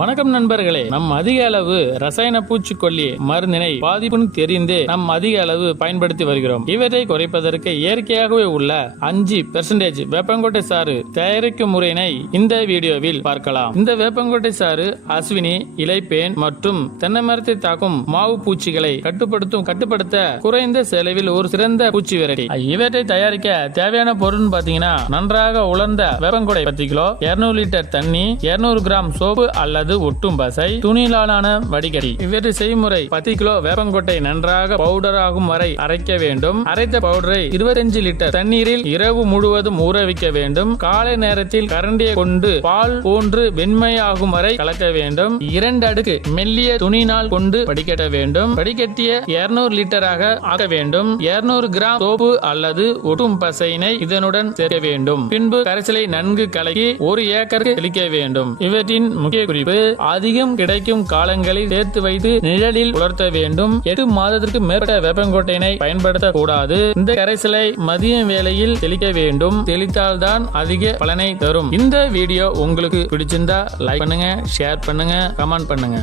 வணக்கம் நண்பர்களே, நம் அதிக அளவு ரசாயன பூச்சிக்கொல்லி மருந்தினை பாதிப்புன்னு தெரிந்து நம் அதிக அளவு பயன்படுத்தி வருகிறோம். இவற்றை குறைப்பதற்கு இயற்கையாகவே உள்ள 5% வேப்பங்கொட்டை சாறு தயாரிக்கும் முறையினை இந்த வீடியோவில் பார்க்கலாம். இந்த வேப்பங்கொட்டை சாறு அஸ்வினி, இலைப்பேன் மற்றும் தென்னை மரத்தை தாக்கும் மாவு பூச்சிகளை கட்டுப்படுத்த குறைந்த செலவில் ஒரு சிறந்த பூச்சி விரட்டி. இவற்றை தயாரிக்க தேவையான பொருள் பாத்தீங்கன்னா, நன்றாக உலர்ந்த வேப்பங்கொட்டை 10 கிலோ, 200 லிட்டர் தண்ணி, 200 கிராம் சோப்பு அல்லது ஒட்டும் பசை, துணியிலான வடிகட்டி. இவற்றை செய்முறை: 10 கிலோ வேப்பங்கொட்டை நன்றாக பவுடர் ஆகும் வரை அரைக்க வேண்டும். அரைத்த பவுடரை 25 லிட்டர் தண்ணீரில் இரவு முழுவதும் ஊற வைக்க வேண்டும். காலை நேரத்தில் கரண்டியை கொண்டு பால் போன்று வெண்மையாகும் வரை கலக்க வேண்டும். 2 அடுக்கு மெல்லிய துணியினால் கொண்டு வடிகட்ட வேண்டும். வடிகட்டிய 200 லிட்டராக ஆக்க வேண்டும். 200 கிராம் சோப்பு அல்லது ஒட்டும் பசையினை இதனுடன் சேர்க்க வேண்டும். பின்பு கரைசலை நன்கு கலக்கி 1 ஏக்கருக்கு தெளிக்க வேண்டும். இவற்றின் முக்கிய குறிப்பு: அதிகம் கிடைக்கும் காலங்களில் சேர்த்து வைத்து நிழலில் உலர்த்த வேண்டும். 8 மாதத்திற்கு மேற்பட்ட வேப்பங்கொட்டையினை பயன்படுத்த கூடாது. இந்த கரைசலை மதியம் வேளையில் தெளிக்க வேண்டும். தெளித்தால்தான் அதிக பலனை தரும். இந்த வீடியோ உங்களுக்கு பிடிச்சிருந்தா லைக் பண்ணுங்க, ஷேர் பண்ணுங்க, கமெண்ட் பண்ணுங்க.